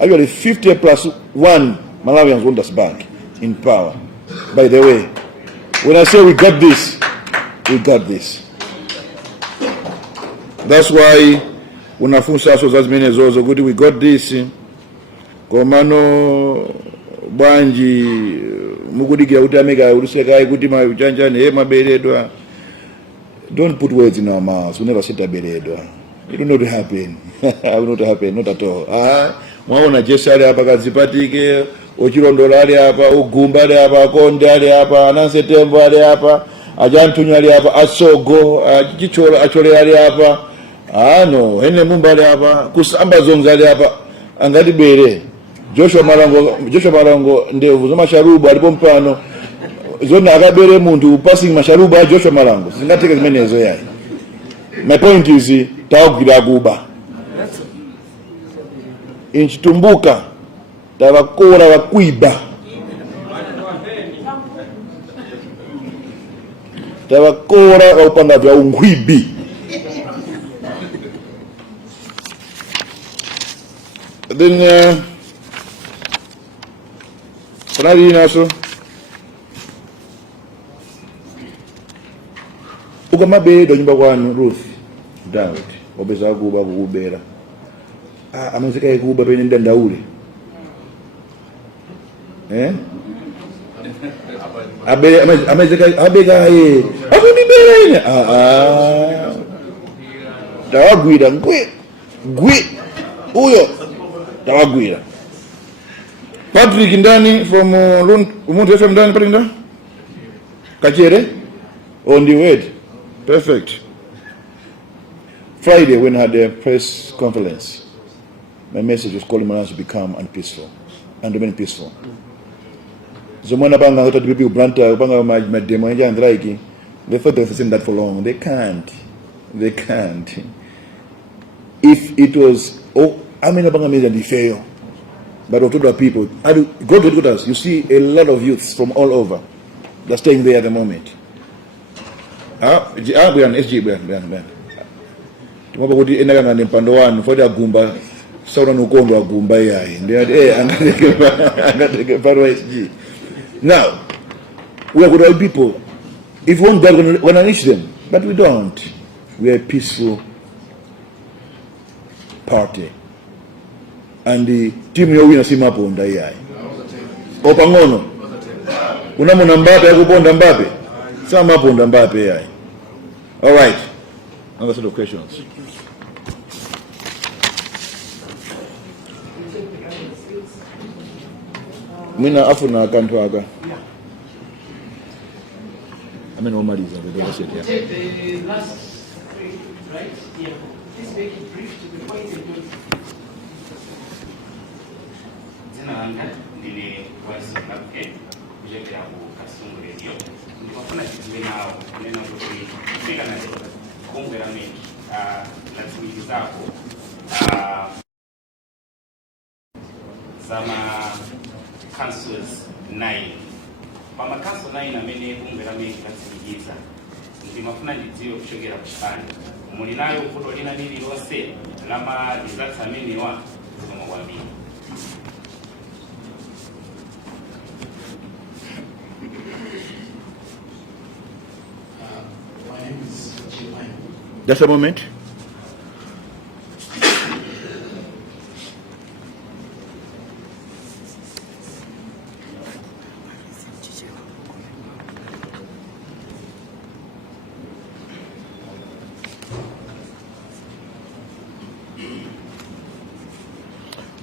Actually, 50 plus 1 Malawians want us back in power. By the way, when I say we got this, we got this. That's why when I found out as many as also good, we got this. Komano banji mugudiki utameka uruseka kuti machanja maberedwa. Don't put words in our mouths. We never said beredwa. It will not happen. It will not happen, not at all. Mwaona jesali hapa kazipatike, ochirondo ali hapa, ugumba ali hapa, konde ali hapa, ananse tembo ali hapa, ajantunyo ali hapa, asogo, achicholo achole ali hapa. No, hene Mumba ali hapa, kusamba zonga ali hapa, angati bere. Joshua Malango ndevu zoma sharubu alipo mpano. Zona akabere muntu passing masharuba Joshua Malango. Singateke zimenezo yayi. My point is tawgira kuba. Inchitumbuka tabakora bakwiba. Tabakora upanga vya ungwibi. Then Panali naso ukamabe do nyumba kwanu Ruth Dowd obeza kuba kukubera amuzika ekuba pene ndandaule amezeka akunibera ine tawagwira ngwe uyo tawagwira. Patrick ndani from Umuntu FM ndani Patrick ndani? Kachere? On the way. Perfect. Friday when I had a press conference, my message was calling Malawians to be calm and peaceful and remain peaceful. Zomwana banga hata people branta banga my demo and like they thought they were saying that for long. They can't. If it was banga means they fail. But of other people, go to us. You see a lot of youths from all over. They're staying there at the moment. Tumaba kuti ena kana mpando wanu fodi agumba sauna nukondo agumba yayi. Now, we are good people. If we want God, we're going to unleash them. But we don't. We are a peaceful party. And the team yo wina sima ponda yai. Opangono. Unamona Mbappe akuponda Mbappe. Sama ponda Mbappe yai. All right. Another set of questions. Mina afuna akantu aga. Omaliza the last year. The last right? Yeah. Please make it brief to the point and good. Zinalanga ndine wasi mlape kujekea kukasungu radio. Ndikafuna kiziwe nao kunena kuti fika na kongwe la mengi na tumizi zako zama councils 9. Pama council 9 amene kongwe la mengi katimiza. Ndimafuna ndidziwe kuchokera kuchipani. Mulinayo kuto lina nili lose lama results amene wa kama Just a moment.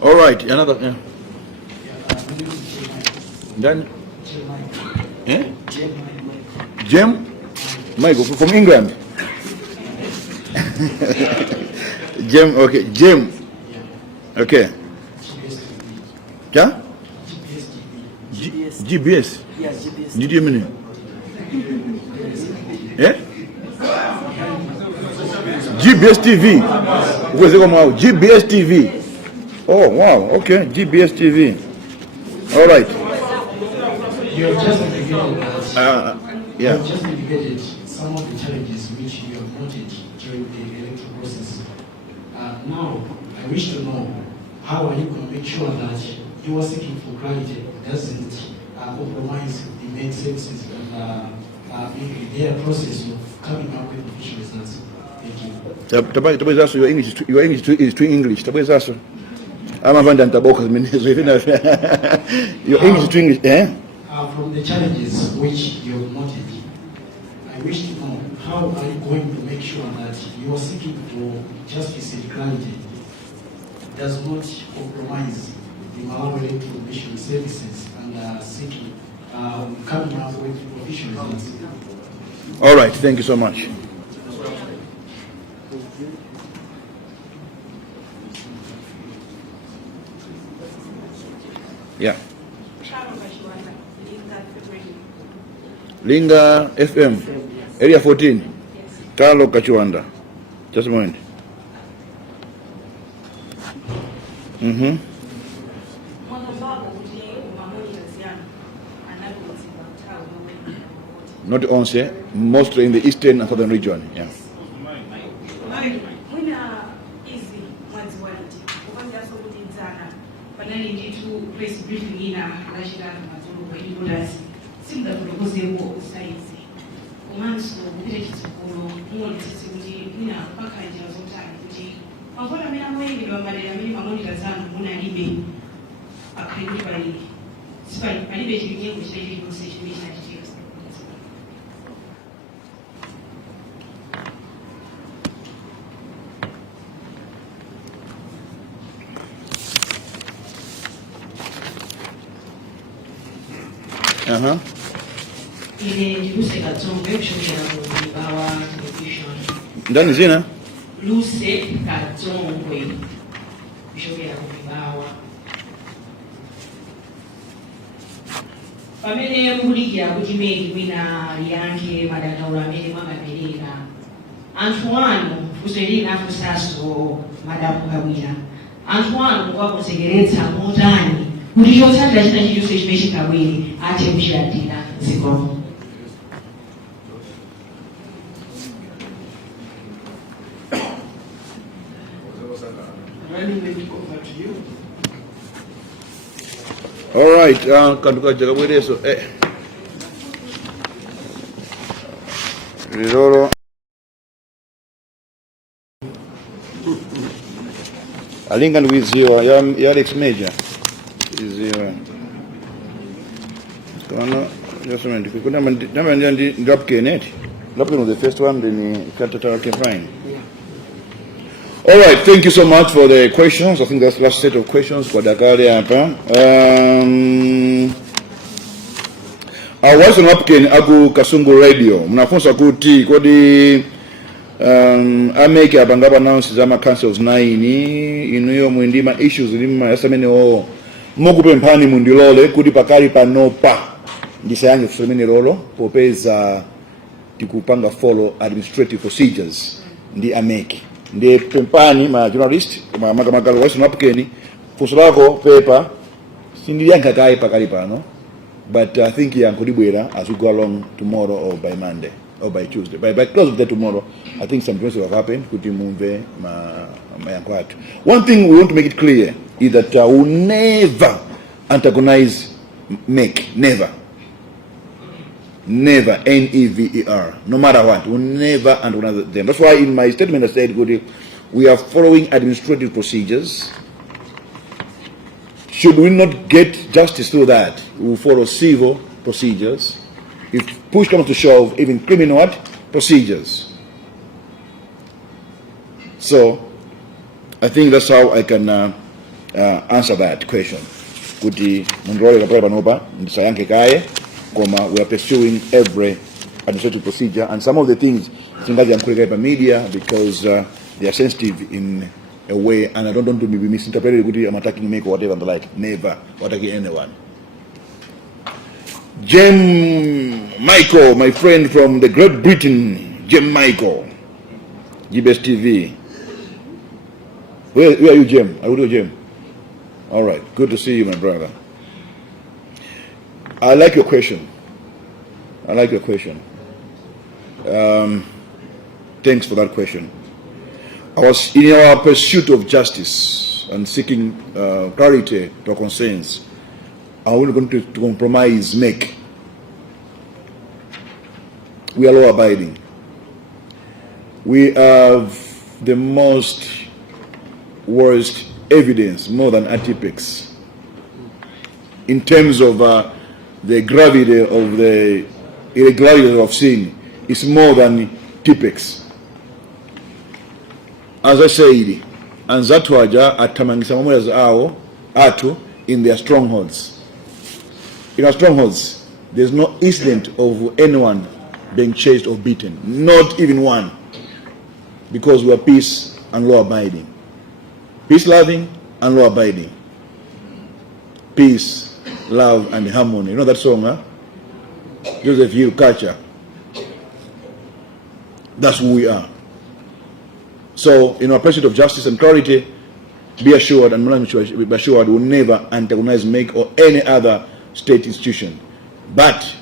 All right, another. Yeah. Then, eh? Jim? Michael from England. Jim, okay, Jim. Okay. Yeah? GBS. Yes, GBS. Did you mean? Eh? GBS TV. Where's it come GBS TV. Oh wow, okay, GBS TV. All right. You have just indicated that. Yeah. You have just indicated some of the challenges which you have noted during the electoral process. Now, I wish to know how are you going to make sure that you are seeking for clarity doesn't compromise the main services and their process of coming up with official results. Thank you. Your English is too English. I'm a van tabokas. Your English is too English, eh? From the challenges which you have noted, I wish to know how are you going to make sure that you are seeking for justice and clarity does not compromise the Malawi Electoral Commission services and seeking coming up with official results. All right, thank you so much. Yeah. Linga FM, area 14. Carlo Kachuanda. Just a moment. Not only, mostly in the eastern and southern region. Yeah. Komanso kupita chitsogolo muonetsetse kuti ina Mpaka njira zotani kuti mavota amene amoyengedwa madera amene mamonita zanu munalibe akhale kuti palibe chilinyengo chilichonse chimene chinachitika. Ndani zina? Luse Katsongwe kushokera kumibawa. Pamene mukuligira kuti meki mwina liyankhe madandaulo amene mwamapereka, anthu anu kuswelini afusaso Madamu Kabwira, anthu anu kwakusekeretsa motani kuti chotsatira china chilichonse chimene chingabwere athe kuchilandira dzikomo. All right, kanduka Kabwira Lero. Alingan with your Alex Major is your just a minute. We couldn't drop Kenneth. Drop was the first one, then Katata campaign. All right, thank you so much for the questions. I think that's the last set of questions for Dakar. I was on Upkin Agu Kasungu Radio. Mnafunsa kuti kodi ameke abangaba announces ama councils 9 inuyo mwindima issues lima yasamene o mukupe mpani mundilole kuti pakali panopa ndisayange kusemene lolo popeza tikupanga follow administrative procedures ndi ameke ndi pempani ma journalist makamagalo wasi napkeni fusulako paper sindiliyanka kai pakali pano, but I think yankudibwera as we go along tomorrow or by Monday or by Tuesday. By close of the tomorrow, I think some things will have happened. One thing we want to make it clear is that we will never antagonize MEC. Never. Never, N-E-V-E-R. No matter what, we'll never antagonize them. That's why in my statement I said, we are following administrative procedures. Should we not get justice through that, we will follow civil procedures. If push comes to shove, even criminal what? Procedures. So, I think that's how I can answer that question. We are pursuing every administrative procedure, and some of the things by media because they are sensitive in a way, and I don't want to be misinterpreted. I'm attacking Make or whatever and the like. Never attacking anyone. Jem Michael, my friend from the Great Britain, Jem Michael, GBS TV. Where are you, Jem? I will do Jem. All right, good to see you, my brother. I like your question. Thanks for that question. I was in our pursuit of justice and seeking clarity to our concerns. I was going to compromise make. We are law abiding. We have the most worst evidence, more than atypics, in terms of the gravity of the irregularity of sin. Is more than typics. As I said, and Zatwaja atamangisa mamwezi ao atu in their strongholds. In our strongholds, there's no incident of anyone being chased or beaten, not even one, because we are peace and law abiding. Peace loving and law abiding. Peace, love, and harmony. You know that song, huh? Joseph Hill culture. That's who we are. So, in our pursuit of justice and clarity, be assured and be assured we will never antagonize Make or any other state institution. But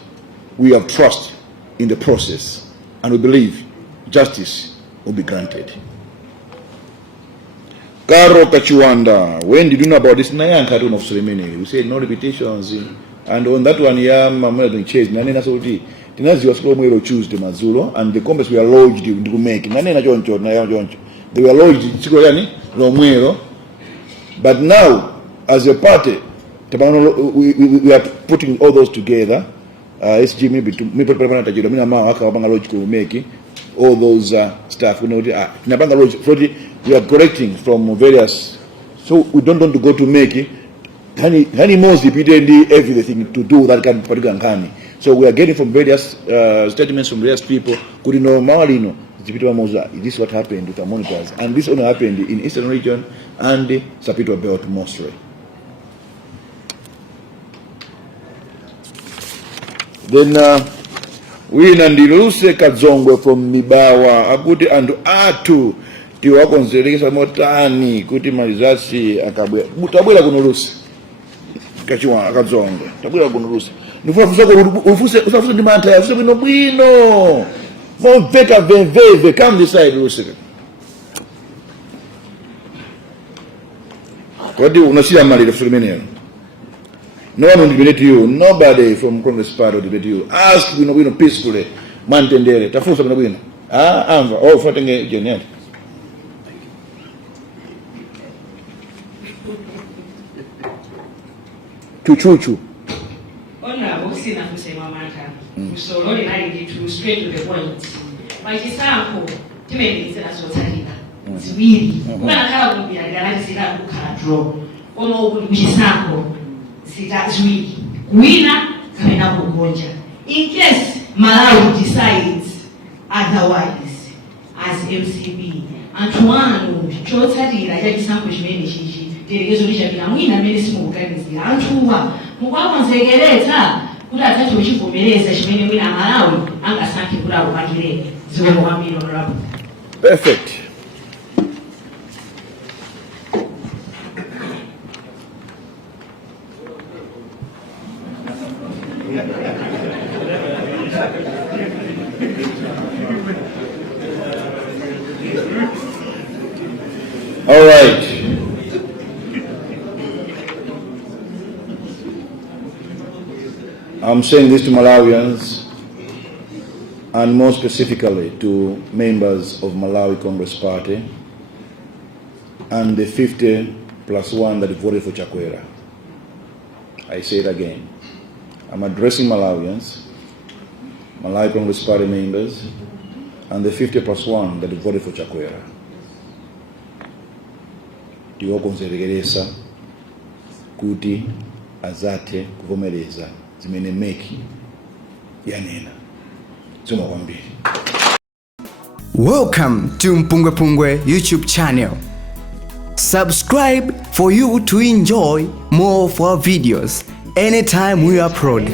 we have trust in the process, and we believe justice will be granted. Karo Kachuanda, when did you know about this Nayan cartoon of ceremony? We said no repetitions, and on that one, Mamma changed. Nanena Soti, Tinazi was slow choose the Mazulo, and the comments were lodged to make. Nanena Joncho, they were lodged, but now, as a party, we are putting all those together. SG all those stuff. We are correcting from various, so we don't want to go to make it. Hani most repeatedly everything to do that kind of particular kind. So we are getting from various statements from various people. Could know Malino, this is what happened with our monitors, and this only happened in Eastern region and the Sapito Belt mostly. Then we Nandiluse Kadzongwe from Mibawa, Aguti and Atu, Tiwakonselekesa Motani, Kuti Malizasi, Akabwira. Tabwela kunulusi. Kachiwa Kadzongwe. Tabwela kunulusi. Ufuse Ndimanta ya ufuse bwino. Mpaka veve, come this side, Lucy. What do you unasiya mali the Filipino? No one will debate you. Nobody from Congress party will debate you. Ask peacefully. Mantendere. Tafusa bwino. Amva. Oh, fatenge genial. Chuchu. Ona boxi na kusema mata. Usolole na ili to straight to the point. Majisanko timendize na sotalina. Ziwili. Kuna kala kumbia garage sila kukala draw. Oma ukujisanko sitazwi kuina kana kugonja. In case Malawi decides otherwise as MCB Antoine chotalira yajisanko chimene chichi telegezo lishabira mwina mene simukanizira Antuwa mukwakonzegereza kuti atati uchivomereza chimene mwina Malawi angasankhe kuti akupangire ziwe kwambiri honorable. Perfect. All right. I'm saying this to Malawians. and more specifically to members of Malawi Congress Party and the 50+1 that voted for Chakwera. I say it again. I'm addressing Malawians, Malawi Congress Party members, and the 50+1 that voted for Chakwera. Tiwokonzerekeresa kuti azate kuvomereza zimene meki yanena. Zuma kwambiri. Welcome to MPUNGWE-PUNGWE YouTube channel. Subscribe for you to enjoy more of our videos anytime we upload.